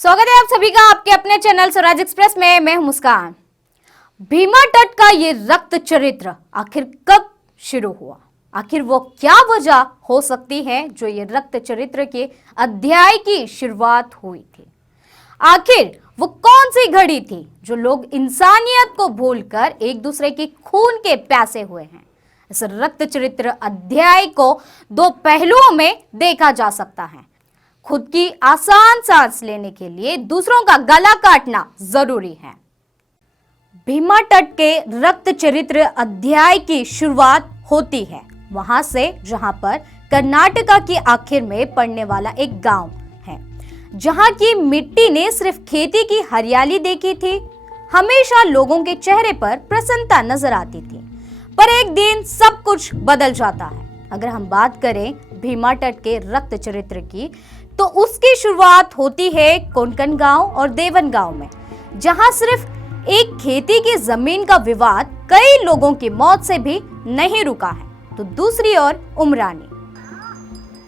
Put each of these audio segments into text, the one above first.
स्वागत है आप सभी का आपके अपने चैनल स्वराज एक्सप्रेस में। मैं हूं मुस्कान। भीमा तट का ये रक्त चरित्र आखिर कब शुरू हुआ? आखिर वो क्या वजह हो सकती है जो ये रक्त चरित्र के अध्याय की शुरुआत हुई थी? आखिर वो कौन सी घड़ी थी जो लोग इंसानियत को भूलकर एक दूसरे के खून के प्यासे हुए हैं? इस रक्त चरित्र अध्याय को दो पहलुओं में देखा जा सकता है। खुद की आसान सांस लेने के लिए दूसरों का गला काटना जरूरी है। भीमा तट के रक्त चरित्र अध्याय की शुरुआत होती है वहां से जहां पर कर्नाटका के आखिर में पड़ने वाला एक गांव है, जहां की मिट्टी ने सिर्फ खेती की हरियाली देखी थी। हमेशा लोगों के चेहरे पर प्रसन्नता नजर आती थी, पर एक दिन सब कुछ बदल जाता है। अगर हम बात करें भीमा तट के रक्त चरित्र की, तो उसकी शुरुआत होती है कोंकण गांव और देवन गांव में, जहां सिर्फ एक खेती की जमीन का विवाद कई लोगों की मौत से भी नहीं रुका है। तो दूसरी ओर उमरानी।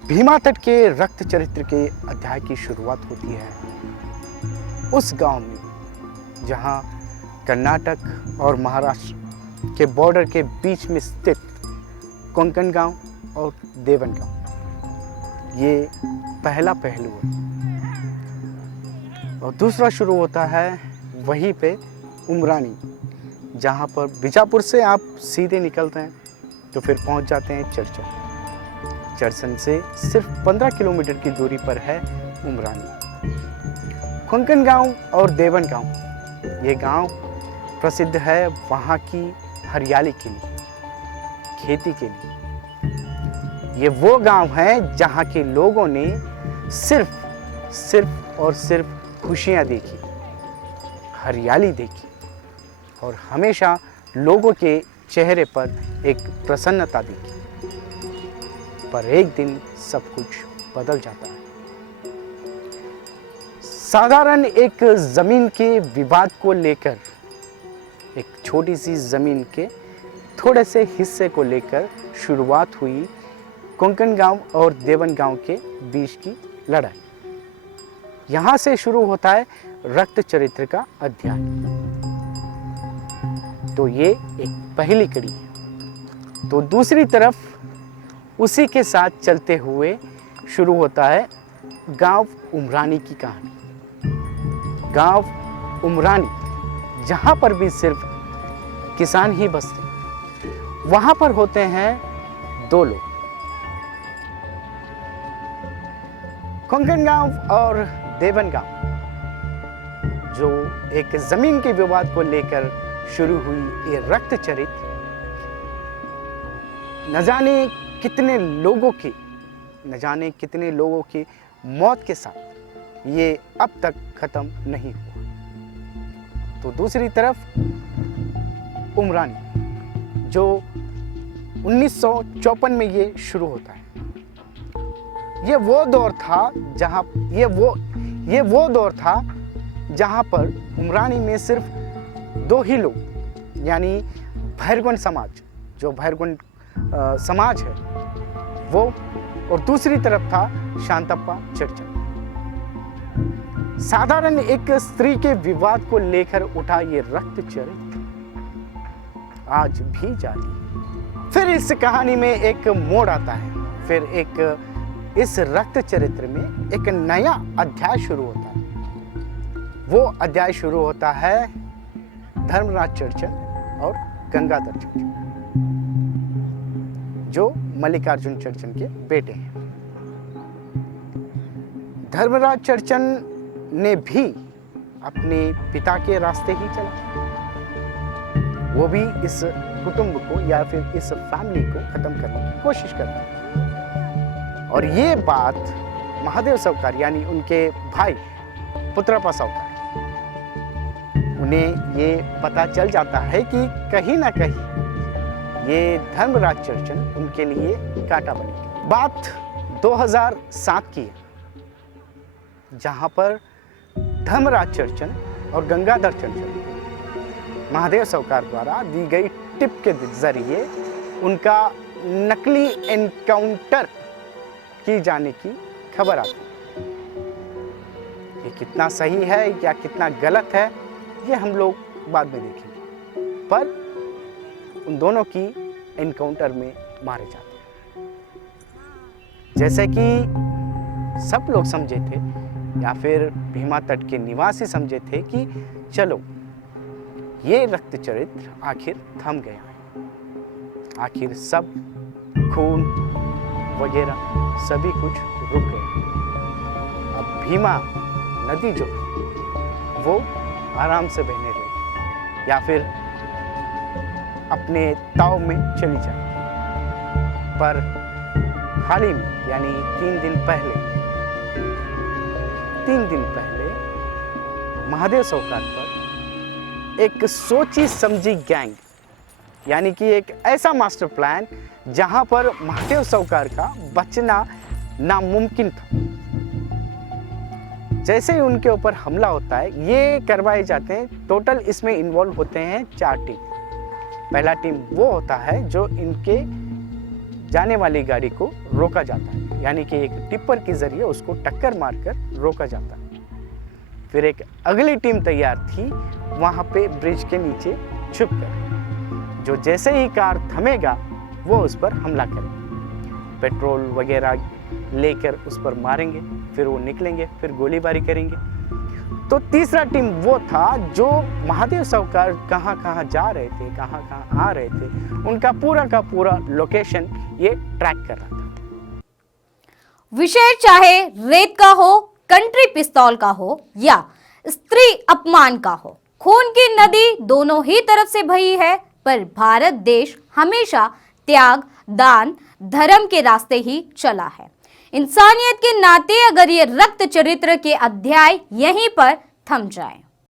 भीमा तट के रक्त चरित्र के अध्याय की शुरुआत होती है उस गांव में जहां कर्नाटक और महाराष्ट्र के बॉर्डर के बीच में स्थित कोंकण गांव और देवन गांव, ये पहला पहलू है। और दूसरा शुरू होता है वहीं पे उमरानी, जहाँ पर बीजापुर से आप सीधे निकलते हैं तो फिर पहुँच जाते हैं चरचन। चरचन से सिर्फ 15 किलोमीटर की दूरी पर है उमरानी। कोंकण गांव और देवन गांव, ये गांव प्रसिद्ध है वहाँ की हरियाली के लिए, खेती के लिए। ये वो गांव है जहाँ के लोगों ने सिर्फ और सिर्फ खुशियाँ देखी, हरियाली देखी और हमेशा लोगों के चेहरे पर एक प्रसन्नता देखी। पर एक दिन सब कुछ बदल जाता है। साधारण एक जमीन के विवाद को लेकर, एक छोटी सी जमीन के थोड़े से हिस्से को लेकर शुरुआत हुई कोंकण गांव और देवन गांव के बीच की लड़ाई। यहां से शुरू होता है रक्त चरित्र का अध्याय। तो ये एक पहली कड़ी है। तो दूसरी तरफ उसी के साथ चलते हुए शुरू होता है गांव उमरानी की कहानी। गांव उमरानी, जहां पर भी सिर्फ किसान ही बसते, वहां पर होते हैं दो लोग, कोंकण गांव और देवन गांव, जो एक जमीन के विवाद को लेकर शुरू हुई ये रक्त चरित्र न जाने कितने लोगों की मौत के साथ ये अब तक खत्म नहीं हुआ। तो दूसरी तरफ उमरानी, जो 1954 में ये शुरू होता है। ये वो दौर था जहां पर उमरानी में सिर्फ दो ही लोग, यानी भैरगुन समाज, जो भैरगुन समाज है वो, और दूसरी तरफ था शांतप्पा चर्चा। साधारण एक स्त्री के विवाद को लेकर उठा ये रक्त चरित्र आज भी जारी है। फिर इस कहानी में एक मोड़ आता है। फिर इस रक्त चरित्र में एक नया अध्याय शुरू होता है। वो अध्याय शुरू होता है धर्मराज चर्चन और गंगाधर चर्चन, जो मल्लिकार्जुन चर्चन के बेटे हैं। धर्मराज चर्चन ने भी अपने पिता के रास्ते ही चला। वो भी इस कुटुंब को या फिर इस फैमिली को खत्म करने की कोशिश करते हैं। और ये बात महादेव सावकार, यानी उनके भाई पुत्रप्पा सावकार, उन्हें ये पता चल जाता है कि कहीं ना कहीं ये धर्मराज चर्चन उनके लिए कांटा बनेगी। बात 2007 की है, जहां पर धर्मराज चर्चन और गंगाधर चर्चन महादेव सावकार द्वारा दी गई टिप के जरिए उनका नकली एनकाउंटर की जाने की खबर आती है। ये कितना सही है या कितना गलत है ये हम लोग बाद में देखेंगे, पर उन दोनों की एनकाउंटर में मारे जाते हैं। जैसे कि सब लोग समझे थे या फिर भीमा तट के निवासी समझे थे कि चलो ये रक्त चरित्र आखिर थम गया है, आखिर सब खून वगैरह सभी कुछ रुक गया। अब भीमा नदी जो है वो आराम से बहने लगी या फिर अपने ताव में चली जाए। पर हाल ही में यानी 3 दिन पहले महादेव सौकार पर एक सोची समझी गैंग यानी कि एक ऐसा मास्टर प्लान जहां पर महादेव सौकार का बचना नामुमकिन था। जैसे ही उनके ऊपर हमला होता है ये करवाए जाते हैं। टोटल इसमें इन्वॉल्व होते हैं 4 टीम। पहला टीम वो होता है जो इनके जाने वाली गाड़ी को रोका जाता है, यानी कि एक टिप्पर के जरिए उसको टक्कर मारकर रोका जाता है। फिर एक अगली टीम तैयार थी वहाँ पे ब्रिज के नीचे छुपकर, जो जैसे ही कार थमेगा वो उस पर हमला करेंगे, पेट्रोल वगैरह लेकर उस पर मारेंगे, फिर वो निकलेंगे, फिर गोलीबारी करेंगे। तो तीसरा टीम वो था जो महादेव सौकार कहाँ कहाँ जा रहे थे, कहाँ कहाँ आ रहे थे, उनका पूरा का पूरा लोकेशन ये ट्रैक कर रहा था। विषय चाहे रेत का हो, कंट्री पिस्तौल का हो या स्त्री अपमान का हो, खून की नदी दोनों ही तरफ से बही है, पर भारत देश हमेशा त्याग, दान, धर्म के रास्ते ही चला है। इंसानियत के नाते अगर ये रक्त चरित्र के अध्याय यहीं पर थम जाएं।